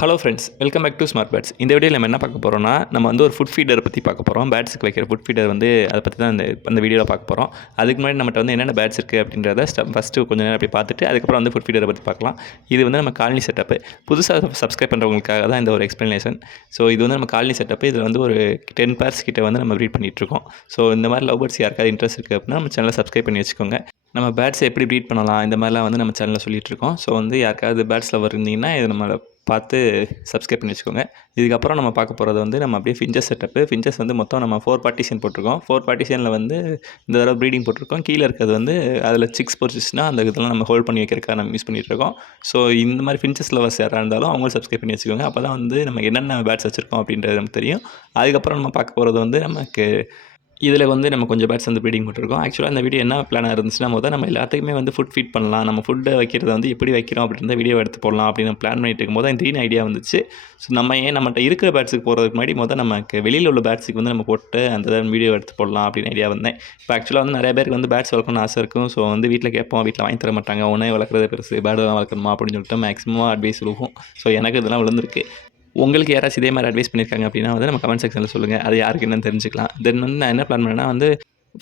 Hello friends, welcome back to Smart Pads. இந்த வீடியோவில் நம்ம என்ன பார்க்க போகிறோம்னா, நம்ம வந்து ஒரு ஃபுட் ஃபீடர் பற்றி பார்க்க போகிறோம். பேட்ஸுக்கு வைக்கிற ஃபுட் ஃபீடர் வந்து அதை பற்றி தான் அந்த வீடியோவில் பார்க்க போகிறோம். அதுக்கு முன்னாடி நம்மகிட்ட வந்து என்னென்ன பேட்ஸ் இருக்குது அப்படின்றத ஃபஸ்ட்டு கொஞ்சம் நேரம் அப்படி பார்த்துட்டு அதுக்கப்புறம் வந்து ஃபுட் ஃபீடரை பற்றி பார்க்கலாம். இது வந்து நம்ம காலனி செட்டப்பு. புதுசாக சப்ஸ்கிரைப் பண்ணுறவங்களுக்காக தான் இந்த ஒரு எக்ஸ்ப்ளனேஷன். ஸோ இது வந்து நம்ம காலனி செட்டப்பு. இதில் வந்து ஒரு 10 பேர்ஸ் கிட்ட வந்து நம்ம ப்ரீட் பண்ணிகிட்ருக்கோம். ஸோ இந்த மாதிரி லவ் பேர்ட்ஸ் யாருக்காவது இன்ட்ரெஸ்ட் இருக்குது அப்படின்னா நம்ம சேனலை சப்ஸ்கிரைப் பண்ணி வச்சுக்கோங்க. நம்ம பேட்ஸை எப்படி ப்ரீட் பண்ணலாம் இந்த மாதிரிலாம் வந்து நம்ம சேனலில் சொல்லிகிட்ருக்கோம். ஸோ வந்து யாருக்காவது பேட்ஸ் லவர் இருந்தீங்கன்னா இதை நம்ம பார்த்து சப்ஸ்கிரைப் பண்ணி வச்சுக்கோங்க. இதுக்கப்புறம் நம்ம பார்க்க போகிறது வந்து நம்ம அப்படியே ஃபின்ச்சஸ் செட்டப்பு. ஃபின்ச்சஸ் வந்து மொத்தம் நம்ம 4 பார்ட்டிஷன் போட்டிருக்கோம். 4 பார்ட்டிஷனில் வந்து இந்த தடவை ப்ரீடிங் போட்டிருக்கோம். கீழே இருக்கிறது வந்து அதில் சிக்ஸ் பொரிச்சிச்சுன்னா அந்த இதெல்லாம் நம்ம ஹோல்ட் பண்ணி வைக்கிறதுக்காக நம்ம யூஸ் பண்ணிகிட்ருக்கோம். ஸோ இந்த மாதிரி ஃபின்ச்சஸ் லவர்ஸ் யாராக இருந்தாலும் அவங்களும் சப்ஸ்கிரைப் பண்ணி வச்சுக்கோங்க. அப்போ தான் வந்து நம்ம என்னென்ன பேட்ஸ் வச்சுருக்கோம் அப்படின்றது நமக்கு தெரியும். அதுக்கப்புறம் நம்ம பார்க்க போகிறது வந்து நமக்கு இதில் வந்து நம்ம கொஞ்சம் பேட்ஸ் வந்து ப்ரீடிங் போட்டிருக்கோம். ஆக்சுவலாக இந்த வீடியோ என்ன பிளானாக இருந்துச்சுன்னா நம்ம எல்லாத்துக்குமே வந்து ஃபுட் ஃபீட் பண்ணலாம். நம்ம ஃபுட்டை வைக்கிறத வந்து எப்படி வைக்கிறோம் அப்படின்ற வீடியோ எடுத்து போடலாம் அப்படின்னு பிளான் பண்ணிட்டு இருக்கும்போது இந்த திடீர்னு ஐடியா வந்துச்சு. ஸோ நம்ம ஏன் நம்மகிட்ட இருக்கிற பேட்ஸுக்கு போகிறதுக்கு முன்னாடி நமக்கு வெளியில் உள்ள பேட்ஸுக்கு வந்து நம்ம போட்டு அந்த வீடியோ எடுத்து போடலாம் அப்படின்னு ஐடியா வந்தேன். இப்போ ஆக்சுவலாக வந்து நிறைய பேருக்கு வந்து பேட்ஸ் வளர்க்கணும்னு ஆசை இருக்கும். ஸோ வந்து வீட்டில் கேட்போம், வீட்டில் வாங்கி தர மாட்டாங்க. உடனே வளர்க்குறது பெருசு, பேர்டு தான் வளர்க்கணுமா அப்படின்னு சொல்லிட்டு மேக்ஸிமம் அட்வைஸ் விழுகும். ஸோ எனக்கு இதெல்லாம் விழுந்திருக்கு. உங்களுக்கு யாராச்சும் இதே மாதிரி அட்வைஸ் பண்ணியிருக்காங்க அப்படின்னா வந்து நம்ம கமெண்ட் செக்ஷனில் சொல்லுங்கள். அது யாருக்கு என்னன்னு தெரிஞ்சுக்கலாம். தென் வந்து நான் என்ன பிளான் பண்ணேன்னா வந்து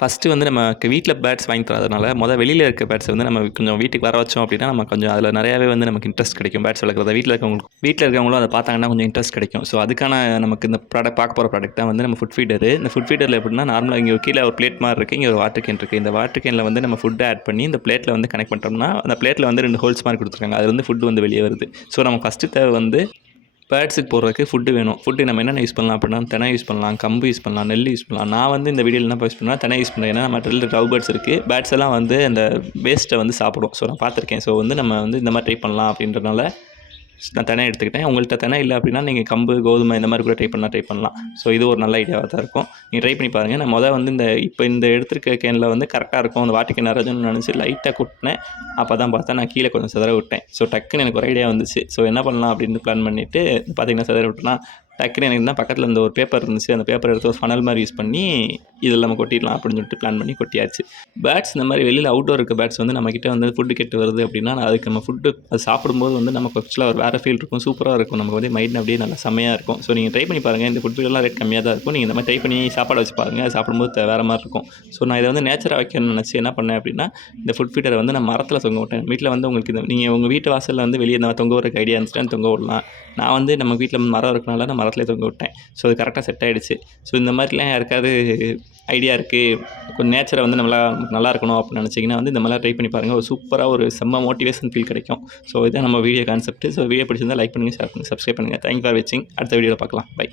ஃபஸ்ட்டு வந்து நமக்கு வீட்டில் பேட்ஸ் வாங்கி தரதுனால வெளியில் இருக்க பேட்ஸ் வந்து நம்ம கொஞ்சம் வீட்டுக்கு வர வச்சோம் அப்படின்னா நம்ம கொஞ்சம் அதில் நிறையாவே வந்து நமக்கு இன்ட்ரெஸ்ட் கிடைக்கும். பேட்ஸ் வளர்க்குறத வீட்டில் இருக்கவங்களும் அதை பார்த்தாங்கன்னா கொஞ்சம் இன்ட்ரெஸ்ட் கிடைக்கும். ஸோ அதுக்கான நமக்கு இந்த பார்க்க போகிற ப்ராடக்ட் தான் வந்து நம்ம ஃபுட் ஃபீடரு. இந்த ஃபுட் ஃபீடரில் எப்படின்னா நார்மலாக இங்கே கீழே ஒரு பிளேட் மாதிரி இருக்குது, இங்கே ஒரு வாட்டர் கேன் இருக்குது. இந்த வாட்டர் கேனில் வந்து நம்ம ஃபுட்டை ஆட் பண்ணி இந்த பிளேட்டில் வந்து கனெக்ட் பண்ணிட்டோம்னா அந்த பிளேட்டில் வந்து 2 ஹோல்ஸ் மாதிரி கொடுத்துருக்காங்க. அது வந்து ஃபுட்டு வந்து வெளியே வருது. ஸோ நம்ம ஃபஸ்ட்டு தேவை வந்து பேர்ட்ஸுக்கு போடுறதுக்கு ஃபுட்டு வேணும். ஃபுட்டு நம்ம என்னென்ன யூஸ் பண்ணலாம் அப்படின்னா தினை யூஸ் பண்ணலாம், கம்பு யூஸ் பண்ணலாம், நெல் யூஸ் பண்ணலாம். நான் வந்து இந்த வீடியோவில் என்ன யூஸ் பண்ணால் தினை யூஸ் பண்ணுறேன். ஏன்னா நம்ம லவ் பேர்ட்ஸ் இருக்குது. பேர்ட்ஸ் எல்லாம் வந்து அந்த வேஸ்ட்டை வந்து சாப்பிடும். ஸோ நான் பார்த்துருக்கேன். ஸோ வந்து நம்ம வந்து இந்த மாதிரி ட்ரை பண்ணலாம் அப்படின்றனால நான் தினை எடுத்துக்கிட்டேன். உங்கள்கிட்ட தினை இல்லை அப்படின்னா நீங்கள் கம்பு, கோதுமை இந்த மாதிரி கூட ட்ரை பண்ணலாம். ஸோ இது ஒரு நல்ல ஐடியாவாக தான் இருக்கும். நீங்கள் ட்ரை பண்ணி பாருங்கள். நான் வந்து இந்த எடுத்துருக்க கேனில் வந்து கரெக்டாக இருக்கும். அந்த வாட்டர் கேன் நிறையன்னு நினச்சி லைட்டாக கொட்டினேன். அப்போ தான் பார்த்தா நான் கீழே கொஞ்சம் சிதற விட்டேன். ஸோ டக்குன்னு எனக்கு ஒரு ஐடியா வந்துச்சு. ஸோ என்ன பண்ணலாம் அப்படின்னு பிளான் பண்ணிவிட்டு பார்த்தீங்கன்னா சிதற விட்டேன்னா டக்குன்னு எனக்கு தான் பக்கத்தில் இந்த ஒரு பேப்பர் இருந்துச்சு. அந்த பேப்பர் எடுத்து ஒரு ஃபனல் மாதிரி யூஸ் பண்ணி இதில் நம்ம கொட்டிடலாம் அப்படின்னு சொல்லிட்டு பிளான் பண்ணி கொட்டியாச்சு. பேட்ஸ் இந்த மாதிரி வெளியில் அவுட்டோர் இருக்க பேட்ஸ் வந்து நம்மக்கிட்ட வந்து ஃபுட்டு கெட்டு வருது அப்படின்னா அதுக்கு நம்ம ஃபுட்டு அது சாப்பிடும்போது வந்து நமக்கு ஆக்சுவலாக ஒரு வேறு ஃபீல் இருக்கும். சூப்பராக இருக்கும். நமக்கு வந்து மைண்ட் அப்படியே நல்லா செம்மையாக இருக்கும். ஸோ நீங்கள் ட்ரை பண்ணி பாருங்கள். இந்த ஃபுட் ஃபீடெல்லாம் ரேட் கம்மியாக தான் இருக்கும். நீங்கள் இந்த மாதிரி ட்ரை பண்ணி சாப்பாடு வச்சு பாருங்கள். அது சாப்பிடும்போது வேறு மாதிரி இருக்கும். ஸோ நான் இதை வந்து நேச்சராக வைக்கணும்னு நினச்சி என்ன பண்ணேன் அப்படின்னா இந்த ஃபுட் ஃபீடரை வந்து நான் மரத்தில் தொங்க விட்டேன். வீட்டில் வந்து உங்களுக்கு நீங்கள் உங்கள் வீட்டு வாசலில் வந்து வெளியே இந்த தொங்க விடுறதுக்கு ஐடியா இருந்துச்சுன்னா தொங்க விடலாம். நான் வந்து நம்ம வீட்டில் மரம் இருக்கனால நான் மரத்துலேயே தொங்க விட்டேன். ஸோ அது கரெக்டாக செட் ஆகிடுச்சு. ஸோ இந்த மாதிரிலாம் யாருக்காவது ஐடியா இருக்குது, கொஞ்சம் நேச்சரை வந்து நல்லா இருக்கணும் அப்படின்னு நினச்சிங்கன்னா வந்து இந்த மாதிரிலாம் ட்ரை பண்ணி பாருங்கள். ஒரு சூப்பராக ஒரு செம்ம மோட்டிவேஷன் ஃபீல் கிடைக்கும். ஸோ இதான் நம்ம வீடியோ கான்செப்ட். ஸோ வீடியோ பிடிச்சிருந்தால் லைக் பண்ணுங்கள், ஷேர் பண்ணுங்கள், சப்ஸ்கிரைப் பண்ணுங்கள். தேங்க்யூ ஃபார் வாட்சிங். அடுத்த வீடியோவில் பார்க்கலாம். பை.